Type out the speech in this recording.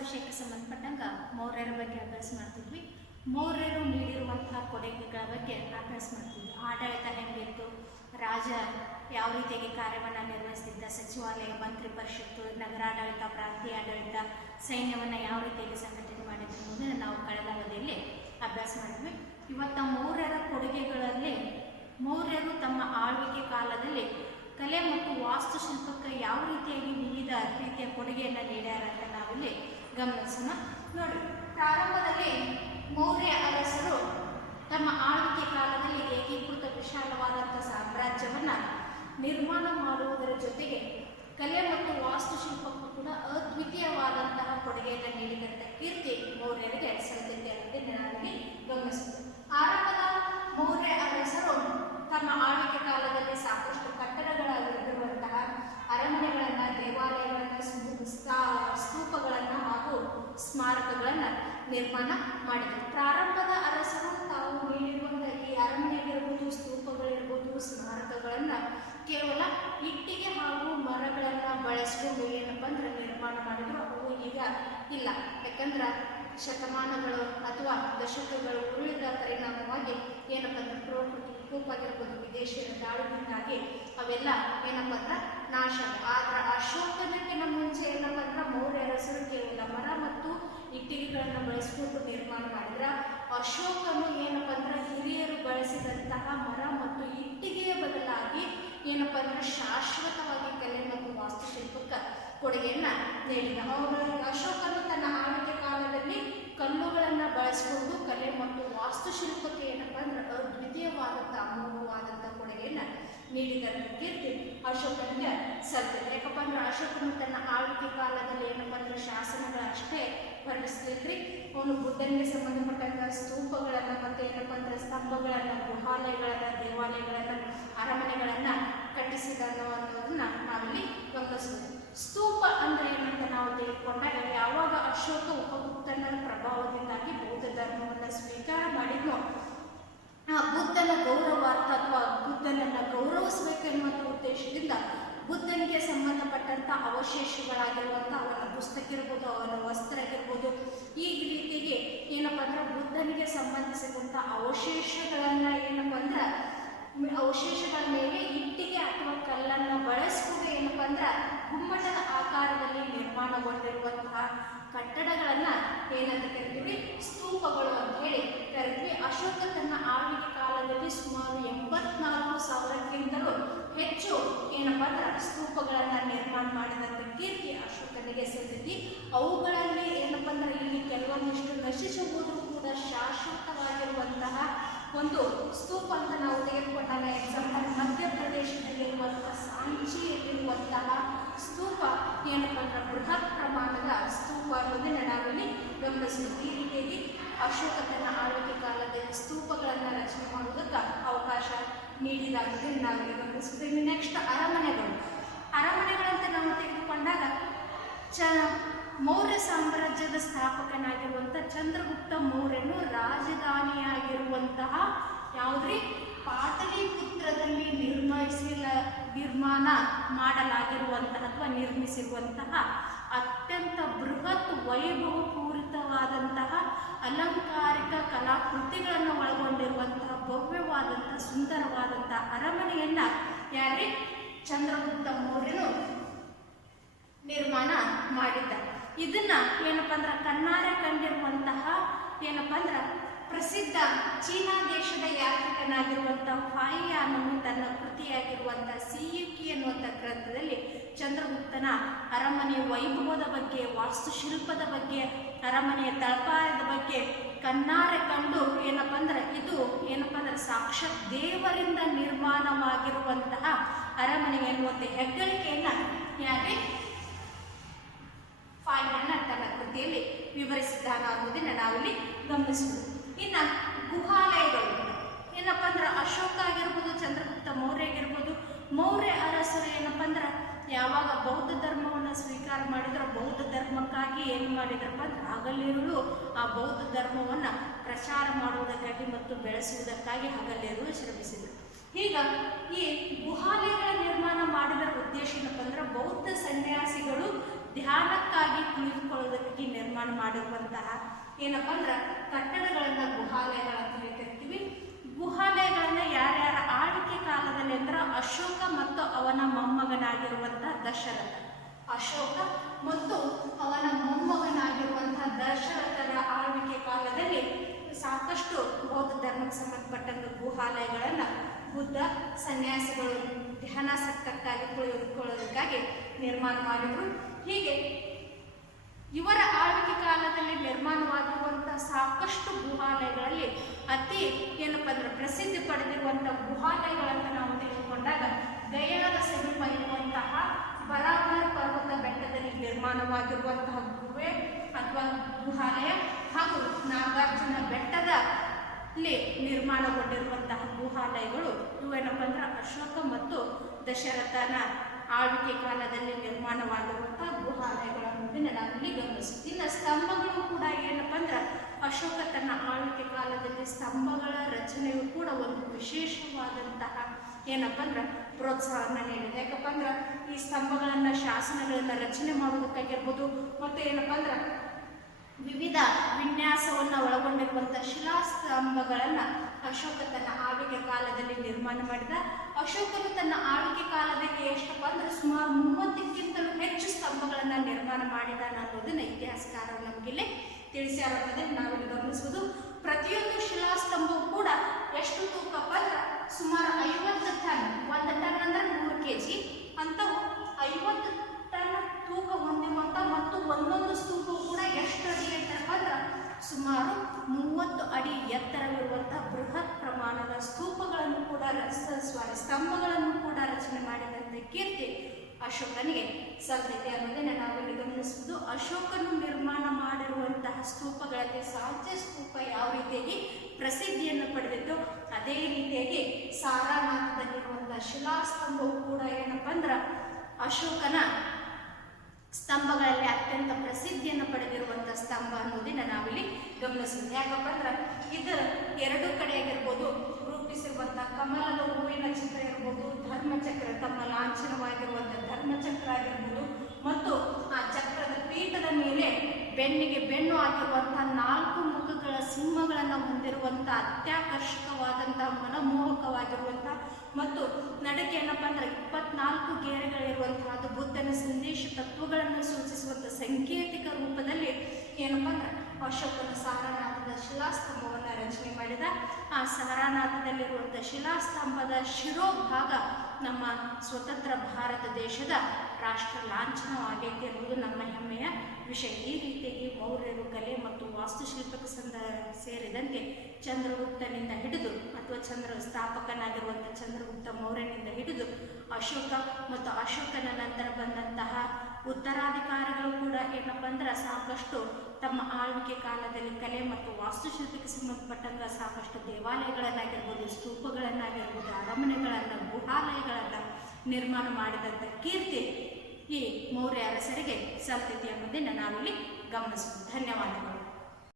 ವಿಷಯಕ್ಕೆ ಸಂಬಂಧಪಟ್ಟಂಗ ಮೌರ್ಯರ ಬಗ್ಗೆ ಅಭ್ಯಾಸ ಮಾಡ್ತಿದ್ವಿ. ಮೌರ್ಯರು ನೀಡಿರುವಂತಹ ಕೊಡುಗೆಗಳ ಬಗ್ಗೆ ಅಭ್ಯಾಸ ಮಾಡ್ತಿದ್ವಿ. ಆಡಳಿತ ಹೆಂಗಿತ್ತು, ರಾಜ ಯಾವ ರೀತಿಯಾಗಿ ಕಾರ್ಯವನ್ನು ನಿರ್ವಹಿಸ್ತಿದ್ದ, ಸಚಿವಾಲಯ, ಮಂತ್ರಿ ಪರಿಷತ್ತು, ನಗರಾಡಳಿತ, ಪ್ರಾಂತೀಯ ಆಡಳಿತ, ಸೈನ್ಯವನ್ನು ಯಾವ ರೀತಿಯಾಗಿ ಸಂಘಟನೆ ಮಾಡಿದ್ರು ಅನ್ನೋದನ್ನು ನಾವು ಕಳೆದ ಅವಧಿಯಲ್ಲಿ ಅಭ್ಯಾಸ ಮಾಡಿದ್ವಿ. ಇವತ್ತು ಮೌರ್ಯರ ಕೊಡುಗೆಗಳಲ್ಲಿ ಮೌರ್ಯರು ತಮ್ಮ ಆಳ್ವಿಕೆ ಕಾಲದಲ್ಲಿ ಕಲೆ ಮತ್ತು ವಾಸ್ತುಶಿಲ್ಪಕ್ಕೆ ಯಾವ ರೀತಿಯಾಗಿ ವಿವಿಧ ರೀತಿಯ ಕೊಡುಗೆಯನ್ನು ನೀಡ್ಯಾರ ಅಂತ ನಾವಿಲ್ಲಿ ಗಮನಿಸೋಣ. ನೋಡಿ, ಪ್ರಾರಂಭದಲ್ಲಿ ಮೌರ್ಯ ಅರಸರು ತಮ್ಮ ಆಳ್ವಿಕೆ ಕಾಲದಲ್ಲಿ ಏಕೀಕೃತ ವಿಶಾಲವಾದಂಥ ಸಾಮ್ರಾಜ್ಯವನ್ನು ನಿರ್ಮಾಣ ಮಾಡುವುದರ ಜೊತೆಗೆ ಕಲೆ ಮತ್ತು ವಾಸ್ತುಶಿಲ್ಪಕ್ಕೂ ಕೂಡ ಅದ್ವಿತೀಯವಾದಂತಹ ಕೊಡುಗೆಯನ್ನು ನೀಡಿದಂಥ ಕೀರ್ತಿ ಮೌರ್ಯರಿಗೆ ಸಲ್ಲುತ್ತೆ ಅನ್ನೋದನ್ನು ನಾವಿಲ್ಲಿ ಗಮನಿಸ್ತೀವಿ. ಆರಂಭದ ಮೌರ್ಯ ಅರಸರು ತಮ್ಮ ಆಳ್ವಿಕೆ ಕಾಲದಲ್ಲಿ ಸಾಕಷ್ಟು ಕಟ್ಟಡಗಳಾಗಿರುವಂತಹ ಅರಮನೆಗಳನ್ನು, ದೇವಾಲಯಗಳನ್ನು, ಸ್ತೂಪಗಳನ್ನು ಹಾಗೂ ಸ್ಮಾರಕಗಳನ್ನು ನಿರ್ಮಾಣ ಮಾಡಿದರು. ಪ್ರಾರಂಭದ ಅರಸರು ತಾವು ನೀಡಿರುವಂತಹ ಈ ಅರಮನೆಗಳಿರ್ಬೋದು, ಸ್ತೂಪಗಳಿರ್ಬೋದು, ಸ್ಮಾರಕಗಳನ್ನು ಕೇವಲ ಇಟ್ಟಿಗೆ ಹಾಗೂ ಮರಗಳನ್ನು ಬಳಸಿಕೊಂಡು ಏನಪ್ಪ ಅಂದ್ರೆ ನಿರ್ಮಾಣ ಮಾಡಿದ್ರು. ಅವು ಈಗ ಇಲ್ಲ, ಯಾಕಂದ್ರೆ ಶತಮಾನಗಳು ಅಥವಾ ದಶಕಗಳು ಉಳಿದ ಪರಿಣಾಮವಾಗಿ ಏನಪ್ಪ ಅಂದ್ರೆ ಪ್ರಕೃತಿ ವಿಕೋಪಾಗಿರ್ಬೋದು, ವಿದೇಶಿಯರ ದಾಳಿಯಿಂದಾಗಿ ಅವೆಲ್ಲ ಏನಪ್ಪ ಅಂದ್ರೆ ನಾಶ. ಆದ್ರೆ ಅಶೋಕನಿಗಿನ ಮುಂಚೆ ಏನಪ್ಪ ಅಂದ್ರೆ ಮೌರ್ಯ ಅರಸರು ಕೇವಲ ಮರ ಮತ್ತು ಇಟ್ಟಿಗೆಗಳನ್ನು ಬಳಸಿಕೊಂಡು ನಿರ್ಮಾಣ ಮಾಡಿದ್ರ ಅಶೋಕನು ಏನಪ್ಪ ಅಂದ್ರೆ ಹಿರಿಯರು ಬಳಸಿದಂತಹ ಮರ ಮತ್ತು ಇಟ್ಟಿಗೆಯ ಬದಲಾಗಿ ಏನಪ್ಪ ಅಂದ್ರೆ ಶಾಶ್ವತವಾಗಿ ಕಲೆ ಮತ್ತು ವಾಸ್ತುಶಿಲ್ಪಕ್ಕೆ ಕೊಡುಗೆಯನ್ನ ನೀಡಿದ. ಅಶೋಕನು ತನ್ನ ಆಳ್ವಿಕೆ ಕಾಲದಲ್ಲಿ ಕಲ್ಲುಗಳನ್ನು ಬಳಸಿಕೊಂಡು ಕಲೆ ಮತ್ತು ವಾಸ್ತುಶಿಲ್ಪಕ್ಕೆ ಏನಪ್ಪ ಅಂದ್ರೆ ಅದ್ವಿತೀಯವಾದಂಥ ಅಮೋಘವಾದಂಥ ಕೊಡುಗೆಯನ್ನು ನೀಡಿದಂಥ ಕೀರ್ತಿ ಅಶೋಕನಿಗೆ ಸಲ್ತದೆ. ಯಾಕಪ್ಪ ಅಂದ್ರೆ ಅಶೋಕನು ತನ್ನ ಆಳ್ವಿಕೆ ಕಾಲದಲ್ಲಿ ಏನಪ್ಪ ಅಂದ್ರೆ ಶಾಸನಗಳಷ್ಟೇ ಹೊರಡಿಸ್ಲಿಲ್ರಿ. ಅವನು ಬುದ್ಧನಿಗೆ ಸಂಬಂಧಪಟ್ಟಂಥ ಸ್ತೂಪಗಳನ್ನು ಮತ್ತು ಏನಪ್ಪ ಅಂದ್ರೆ ಸ್ತಂಭಗಳನ್ನು, ಗುಹಾಲಯಗಳನ್ನು, ದೇವಾಲಯಗಳನ್ನು, ಅರಮನೆಗಳನ್ನು ಕಟ್ಟಿಸಿದ ಅನ್ನೋದನ್ನ ನಾವಿಲ್ಲಿ ಗಮನಿಸಬಹುದು. ಸ್ತೂಪ ಅಂದ್ರೆ ಏನಂತ ನಾವು ತಿಳಿದುಕೊಂಡಾಗ, ಯಾವಾಗ ಅಶೋಕ ಉಪಗುಪ್ತನ ಪ್ರಭಾವದಿಂದಾಗಿ ಬೌದ್ಧ ಧರ್ಮವನ್ನು ಸ್ವೀಕಾರ ಮಾಡಿದ್ನೋ ಆ ಬುದ್ಧನ ಗೌರವಾರ್ಥ ಅಥವಾ ಬುದ್ಧನನ್ನು ಗೌರವಿಸಬೇಕೆನ್ನುವಂಥ ಉದ್ದೇಶದಿಂದ ಬುದ್ಧನಿಗೆ ಸಂಬಂಧಪಟ್ಟಂಥ ಅವಶೇಷಗಳಾಗಿರುವಂಥ ಅವನ ಪುಸ್ತಕ ಇರ್ಬೋದು, ಅವನ ವಸ್ತ್ರ ಆಗಿರ್ಬೋದು, ಈ ರೀತಿಗೆ ಏನಪ್ಪ ಅಂದ್ರೆ ಬುದ್ಧನಿಗೆ ಸಂಬಂಧಿಸಿದಂಥ ಅವಶೇಷಗಳನ್ನು ಏನಪ್ಪ ಅಂದ್ರೆ ಅವಶೇಷಗಳ ಮೇಲೆ ಇಟ್ಟಿಗೆ ಅಥವಾ ಕಲ್ಲನ್ನು ಬಳಸಿಕೊಂಡು ಏನಪ್ಪ ಅಂದ್ರೆ ಗುಮ್ಮಟದ ಆಕಾರದಲ್ಲಿ ನಿರ್ಮಾಣಗೊಂಡಿರುವಂತಹ ಕಟ್ಟಡಗಳನ್ನು ಏನಂತ ಕರಿತೀವಿ, ಸ್ತೂಪಗಳು ಅಂತ ಹೇಳಿ ಕರಿತೀವಿ. ಅಶೋಕ ತನ್ನ ಆಳ್ವಿಕೆ ಕಾಲದಲ್ಲಿ ಸುಮಾರು 84,000ಕ್ಕಿಂತಲೂ ಹೆಚ್ಚು ಏನಪ್ಪ ಅಂದ್ರೆ ಸ್ತೂಪಗಳನ್ನು ನಿರ್ಮಾಣ ಮಾಡಿದಂಥ ಕೀರ್ತಿ ಅಶೋಕನಿಗೆ ಸಲ್ಲಿಸಿ. ಅವುಗಳಲ್ಲಿ ಏನಪ್ಪ ಅಂದ್ರೆ ಇಲ್ಲಿ ಕೆಲವೊಂದಿಷ್ಟು ನಶಿಸಿ ಹೋದರೂ ಕೂಡ ಶಾಶ್ವತವಾಗಿರುವಂತಹ ಒಂದು ಸ್ತೂಪ ಅಂತ ನಾವು ತೆಗೆದುಕೊಂಡಾಗ, ಎಕ್ಸಾಂಪಲ್ ಮಧ್ಯಪ್ರದೇಶದಲ್ಲಿರುವಂತಹ ಸಾಂಚಿಯಲ್ಲಿರುವಂತಹ ಸ್ತೂಪ ಏನಪ್ಪ ಅಂದ್ರೆ ಬೃಹತ್ ಪ್ರಮಾಣದ ಸ್ತೂಪ ಅನ್ನೋದನ್ನು ನಾವಿಲ್ಲಿ ಗಮನಿಸ್ತೀವಿ. ಈ ರೀತಿಯಾಗಿ ಅಶೋಕ ತನ್ನ ಆಳ್ವಿಕೆ ಕಾಲದಲ್ಲಿ ಸ್ತೂಪಗಳನ್ನು ರಚನೆ ಮಾಡುವುದಕ್ಕೆ ಅವಕಾಶ ನೀಡಿದಾಗಿದೆ ನಾವಿಲ್ಲಿ ಗಮನಿಸ್ತೀವಿ. ನೆಕ್ಸ್ಟ್ ಅರಮನೆಗಳಂತ ನಾವು ತೆಗೆದುಕೊಂಡಾಗ ಮೌರ್ಯ ಸಾಮ್ರಾಜ್ಯದ ಸ್ಥಾಪಕನಾಗಿರುವಂಥ ಚಂದ್ರಗುಪ್ತ ಮೌರ್ಯನು ರಾಜಧಾನಿಯಾಗಿರುವಂತಹ ಯಾವುದ್ರಿ ಪಾಟಲಿಪುತ್ರದಲ್ಲಿ ನಿರ್ಮಾಣ ಮಾಡಲಾಗಿರುವಂತಹ ಅಥವಾ ನಿರ್ಮಿಸಿರುವಂತಹ ಅತ್ಯಂತ ಬೃಹತ್ ವೈಭವಪೂರಿತವಾದಂತಹ ಅಲಂಕಾರಿಕ ಕಲಾಕೃತಿಗಳನ್ನು ಒಳಗೊಂಡಿರುವಂತಹ ಭವ್ಯವಾದಂತಹ ಸುಂದರವಾದಂತಹ ಅರಮನೆಯನ್ನ ಯಾರೇ ಚಂದ್ರಗುಪ್ತ ಮೌರ್ಯನು ನಿರ್ಮಾಣ ಮಾಡಿದ್ದ. ಇದನ್ನ ಏನಪ್ಪ ಅಂದ್ರೆ ಕಣ್ಣಾರೆ ಕಂಡಿರುವಂತಹ ಏನಪ್ಪ ಅಂದ್ರೆ ಪ್ರಸಿದ್ಧ ಚೀನಾ ದೇಶದ ಯಾತ್ರಿಕನಾಗಿರುವಂತಹ ಫಾಯಿಯಾನನು ತನ್ನ ಕೃತಿಯಾಗಿರುವಂತಹ ಸಿಯುಕಿ ಎನ್ನುವಂಥ ಗ್ರಂಥದಲ್ಲಿ ಚಂದ್ರಗುಪ್ತನ ಅರಮನೆ ವೈಭವದ ಬಗ್ಗೆ, ವಾಸ್ತುಶಿಲ್ಪದ ಬಗ್ಗೆ, ಅರಮನೆಯ ತಳಪಾಯದ ಬಗ್ಗೆ ಕಣ್ಣಾರೆ ಕಂಡು ಏನಪ್ಪ ಅಂದ್ರೆ ಇದು ಏನಪ್ಪ ಅಂದ್ರೆ ಸಾಕ್ಷಾತ್ ದೇವರಿಂದ ನಿರ್ಮಾಣವಾಗಿರುವಂತಹ ಅರಮನೆ ಎನ್ನುವಂಥ ಹೆಗ್ಗಳಿಕೆಯನ್ನ ಯಾಕೆ ಫಾಯಿಯಾನ ತನ್ನ ಕೃತಿಯಲ್ಲಿ ವಿವರಿಸಿದ್ದಾನ ಅನ್ನೋದನ್ನ ನಾವಿಲ್ಲಿ ಗಮನಿಸಬಹುದು. ಇನ್ನು ಗುಹಾಲಯಗಳು ಏನಪ್ಪ ಅಂದ್ರೆ ಅಶೋಕ ಆಗಿರ್ಬೋದು, ಚಂದ್ರಗುಪ್ತ ಮೌರ್ಯ ಆಗಿರ್ಬೋದು, ಮೌರ್ಯ ಅರಸರು ಏನಪ್ಪ ಅಂದ್ರೆ ಯಾವಾಗ ಬೌದ್ಧ ಧರ್ಮವನ್ನು ಸ್ವೀಕಾರ ಮಾಡಿದ್ರು, ಬೌದ್ಧ ಧರ್ಮಕ್ಕಾಗಿ ಏನು ಮಾಡಿದ್ರಪ್ಪ ಅಂದ್ರೆ ಹಗಲಿರುಳು ಆ ಬೌದ್ಧ ಧರ್ಮವನ್ನು ಪ್ರಚಾರ ಮಾಡುವುದಕ್ಕಾಗಿ ಮತ್ತು ಬೆಳೆಸುವುದಕ್ಕಾಗಿ ಹಗಲಿರುಳು ಶ್ರಮಿಸಿದರು. ಈಗ ಈ ಗುಹಾಲಯಗಳ ನಿರ್ಮಾಣ ಮಾಡಿದ ಉದ್ದೇಶ ಏನಪ್ಪ ಅಂದ್ರೆ ಬೌದ್ಧ ಸನ್ಯಾಸಿಗಳು ಧ್ಯಾನಕ್ಕಾಗಿ ಕುಳಿತುಕೊಳ್ಳೋದಕ್ಕೆ ನಿರ್ಮಾಣ ಮಾಡಿರುವಂತಹ ಏನಪ್ಪಾ ಅಂದ್ರೆ ಕಟ್ಟಡಗಳನ್ನ ಗುಹಾಲಯಗಳಂತ ಹೇಳ್ತಿರ್ತೀವಿ. ಗುಹಾಲಯಗಳನ್ನ ಯಾರ್ಯಾರ ಆಳ್ವಿಕೆ ಕಾಲದಲ್ಲಿ ಅಂದ್ರೆ ಅಶೋಕ ಮತ್ತು ಅವನ ಮೊಮ್ಮಗನಾಗಿರುವಂತಹ ದಶರಥ, ಅಶೋಕ ಮತ್ತು ಅವನ ಮೊಮ್ಮಗನಾಗಿರುವಂತಹ ದಶರಥರ ಆಳ್ವಿಕೆ ಕಾಲದಲ್ಲಿ ಸಾಕಷ್ಟು ಬೌದ್ಧ ಧರ್ಮಕ್ಕೆ ಸಂಬಂಧಪಟ್ಟಂತ ಗುಹಾಲಯಗಳನ್ನ ಬುದ್ಧ ಸನ್ಯಾಸಿಗಳು ಧ್ಯಾನಾಸಕ್ತಕ್ಕಾಗಿ ಕುಳಿತುಕೊಳ್ಳೋದಕ್ಕಾಗಿ ನಿರ್ಮಾಣ ಮಾಡಿದ್ರು. ಹೀಗೆ ಇವರ ಆಳ್ವಿಕೆ ಕಾಲದಲ್ಲಿ ನಿರ್ಮಾಣವಾಗಿರುವಂತಹ ಸಾಕಷ್ಟು ಗುಹಾಲಯಗಳಲ್ಲಿ ಅತಿ ಏನಪ್ಪಾ ಅಂದ್ರೆ ಪ್ರಸಿದ್ಧಿ ಪಡೆದಿರುವಂತಹ ಗುಹಾಲಯಗಳಂತ ನಾವು ತೆಗೆದುಕೊಂಡಾಗ ಗಯಾದ ಸಮೀಪ ಇರುವಂತಹ ಬರಾವರ್ ಪರ್ವತ ಬೆಟ್ಟದಲ್ಲಿ ನಿರ್ಮಾಣವಾಗಿರುವಂತಹ ಗುಹೆ ಅಥವಾ ಗುಹಾಲಯ ಹಾಗೂ ನಾಗಾರ್ಜುನ ಬೆಟ್ಟದಲ್ಲಿ ನಿರ್ಮಾಣಗೊಂಡಿರುವಂತಹ ಗುಹಾಲಯಗಳು ಇವೇನಪ್ಪ ಅಂದ್ರೆ ಅಶೋಕ ಮತ್ತು ದಶರಥನ ಆಳ್ವಿಕೆ ಕಾಲದಲ್ಲಿ ನಿರ್ಮಾಣವಾಗಿರುವಂತಹ ಗುಹಾಲಯಗಳು ಅನ್ನೋದನ್ನ ನಾವಿಲ್ಲಿ ಗಮನಿಸ್ತೀವಿ. ಇನ್ನು ಸ್ತಂಭಗಳು ಕೂಡ ಏನಪ್ಪ ಅಂದ್ರೆ ಅಶೋಕ ತನ್ನ ಆಳ್ವಿಕೆ ಕಾಲದಲ್ಲಿ ಸ್ತಂಭಗಳ ರಚನೆಯು ಕೂಡ ಒಂದು ವಿಶೇಷವಾದಂತಹ ಏನಪ್ಪ ಅಂದ್ರೆ ಪ್ರೋತ್ಸಾಹವನ್ನು ನೀಡಿದೆ. ಯಾಕಪ್ಪ ಅಂದ್ರೆ ಈ ಸ್ತಂಭಗಳನ್ನ ಶಾಸನಗಳನ್ನ ರಚನೆ ಮಾಡೋದಕ್ಕಾಗಿರ್ಬೋದು ಮತ್ತು ಏನಪ್ಪ ಅಂದ್ರೆ ವಿವಿಧ ವಿನ್ಯಾಸವನ್ನು ಒಳಗೊಂಡಿರುವಂತಹ ಶಿಲಾಸ್ತಂಭಗಳನ್ನ ಅಶೋಕ ತನ್ನ ಆಳ್ವಿಕೆ ಕಾಲದಲ್ಲಿ ನಿರ್ಮಾಣ ಮಾಡಿದ. ಅಶೋಕನು ತನ್ನ ಆಳ್ವಿಕೆ ಕಾಲದಲ್ಲಿ ಎಷ್ಟಪ್ಪ ಅಂದ್ರೆ ಸುಮಾರು 30ಕ್ಕಿಂತಲೂ ಹೆಚ್ಚು ಸ್ತಂಭಗಳನ್ನ ನಿರ್ಮಾಣ ಮಾಡಿದಾನ ಅನ್ನೋದನ್ನ ಇತಿಹಾಸಕಾರರು ನಮಗಿಲ್ಲಿ ತಿಳಿಸ್ಯಾರ ಅನ್ನೋದನ್ನ ನಾವಿಲ್ಲಿ ಗಮನಿಸಬಹುದು. ಪ್ರತಿಯೊಂದು ಶಿಲಾಸ್ತಂಭವು ಕೂಡ ಎಷ್ಟು ತೂಕಪ್ಪ ಅಂದ್ರೆ ಸುಮಾರು 50 ಟನ್, 1 ಟನ್ ಅಂದ್ರೆ 100 kg ಅಂತವು 50 ಟನ್ ತೂಕ ಹೊಂದಿರುವಂತ ಮತ್ತು ಒಂದೊಂದು ಸ್ತೂಪವು ಕೂಡ ಎಷ್ಟು ಅಡಿ ಎತ್ತರಪ್ಪ ಅಂದ್ರೆ ಸುಮಾರು 30 ಅಡಿ ಎತ್ತರವಿರುವಂತಹ ಬೃಹತ್ ಪ್ರಮಾಣದ ಸ್ತೂಪಗಳನ್ನು ಕೂಡ ಸ್ತಂಭಗಳನ್ನು ಕೂಡ ರಚನೆ ಮಾಡಿದಂಥ ಕೀರ್ತಿ ಅಶೋಕನಿಗೆ ಸಲ್ಲದೆ ಅನ್ನೋದನ್ನ ನಾವಿಲ್ಲಿ ಗಮನಿಸುವುದು. ಅಶೋಕನು ನಿರ್ಮಾಣ ಮಾಡಿರುವಂತಹ ಸ್ತೂಪಗಳಲ್ಲಿ ಸಾಂಚಿ ಸ್ತೂಪ ಯಾವ ರೀತಿಯಾಗಿ ಪ್ರಸಿದ್ಧಿಯನ್ನು ಪಡೆದಿತ್ತು ಅದೇ ರೀತಿಯಾಗಿ ಸಾರಾನಾಥದಲ್ಲಿರುವಂತಹ ಶಿಲಾಸ್ತಂಭವು ಕೂಡ ಏನಪ್ಪ ಅಂದ್ರೆ ಅಶೋಕನ ಸ್ತಂಭಗಳಲ್ಲಿ ಅತ್ಯಂತ ಪ್ರಸಿದ್ಧಿಯನ್ನು ಪಡೆದಿರುವಂತಹ ಸ್ತಂಭ ಅನ್ನೋದನ್ನ ನಾವಿಲ್ಲಿ ಗಮನಿಸ್ತೀವಿ. ಯಾಕಪ್ಪ ಅಂದ್ರೆ ಇದು ಎರಡು ಕಡೆ ಆಗಿರ್ಬೋದು ರೂಪಿಸಿರುವಂತಹ ಕಮಲದ ಹೂವಿನ ಚಿತ್ರ ಇರ್ಬೋದು, ಧರ್ಮಚಕ್ರ ತಮ್ಮ ಲಾಂಛನವಾಗಿರುವಂತಹ ಧರ್ಮಚಕ್ರ ಆಗಿರ್ಬೋದು ಮತ್ತು ಆ ಚಕ್ರದ ಪೀಠದ ಮೇಲೆ ಬೆನ್ನಿಗೆ ಬೆನ್ನು ಆಗಿರುವಂತಹ 4 ಮುಖಗಳ ಸಿಂಹಗಳನ್ನು ಹೊಂದಿರುವಂತಹ ಅತ್ಯಾಕರ್ಷಕವಾದಂತಹ ಮನಮೋಹಕವಾಗಿರುವಂತಹ ಮತ್ತು ನಡಕೆ ಏನಪ್ಪ ಅಂದ್ರೆ 24 ಗೆರೆಗಳಿರುವಂತಹ ಅದು ಬುದ್ಧನ ಸಂದೇಶ ತತ್ವಗಳನ್ನು ಸೂಚಿಸುವಂತಹ ಸಾಂಕೇತಿಕ ರೂಪದಲ್ಲಿ ಏನಪ್ಪ ಅಂದ್ರೆ ಅಶೋಕನ ಸಾರನಾಥದ ಶಿಲಾಸ್ತಂಭವನ್ನು ರಚನೆ ಮಾಡಿದ. ಆ ಸಾರನಾಥದಲ್ಲಿರುವಂತಹ ಶಿಲಾಸ್ತಂಭದ ಶಿರೋಭಾಗ ನಮ್ಮ ಸ್ವತಂತ್ರ ಭಾರತ ದೇಶದ ರಾಷ್ಟ್ರ ಲಾಂಛನವಾಗೈತೆ ಅನ್ನೋದು ನಮ್ಮ ಹೆಮ್ಮೆಯ ವಿಷಯ. ಈ ರೀತಿಯಾಗಿ ಮೌರ್ಯರು ಕಲೆ ಮತ್ತು ವಾಸ್ತುಶಿಲ್ಪಕ್ಕೆ ಸೇರಿದಂತೆ ಚಂದ್ರಗುಪ್ತನಿಂದ ಹಿಡಿದು ಅಥವಾ ಸ್ಥಾಪಕನಾಗಿರುವಂಥ ಚಂದ್ರಗುಪ್ತ ಮೌರ್ಯನಿಂದ ಹಿಡಿದು ಅಶೋಕ ಮತ್ತು ಅಶೋಕನ ನಂತರ ಬಂದಂತಹ ಉತ್ತರಾಧಿಕಾರಿಗಳು ಕೂಡ ಏನಪ್ಪ ಅಂದ್ರೆ ಸಾಕಷ್ಟು ತಮ್ಮ ಆಳ್ವಿಕೆ ಕಾಲದಲ್ಲಿ ಕಲೆ ಮತ್ತು ವಾಸ್ತುಶಿಲ್ಪಕ್ಕೆ ಸಂಬಂಧಪಟ್ಟಂಗ ಸಾಕಷ್ಟು ದೇವಾಲಯಗಳನ್ನಾಗಿರ್ಬೋದು, ಸ್ತೂಪಗಳನ್ನಾಗಿರ್ಬೋದು, ಅರಮನೆಗಳನ್ನು, ಗುಹಾಲಯಗಳನ್ನು ನಿರ್ಮಾಣ ಮಾಡಿದಂಥ ಕೀರ್ತಿ ಈ ಮೌರ್ಯ ಅರಸರಿಗೆ ಸಲ್ತೈತಿ ಎಂಬುದನ್ನು ನಾವಿಲ್ಲಿ ಗಮನಿಸಬಹುದು. ಧನ್ಯವಾದಗಳು.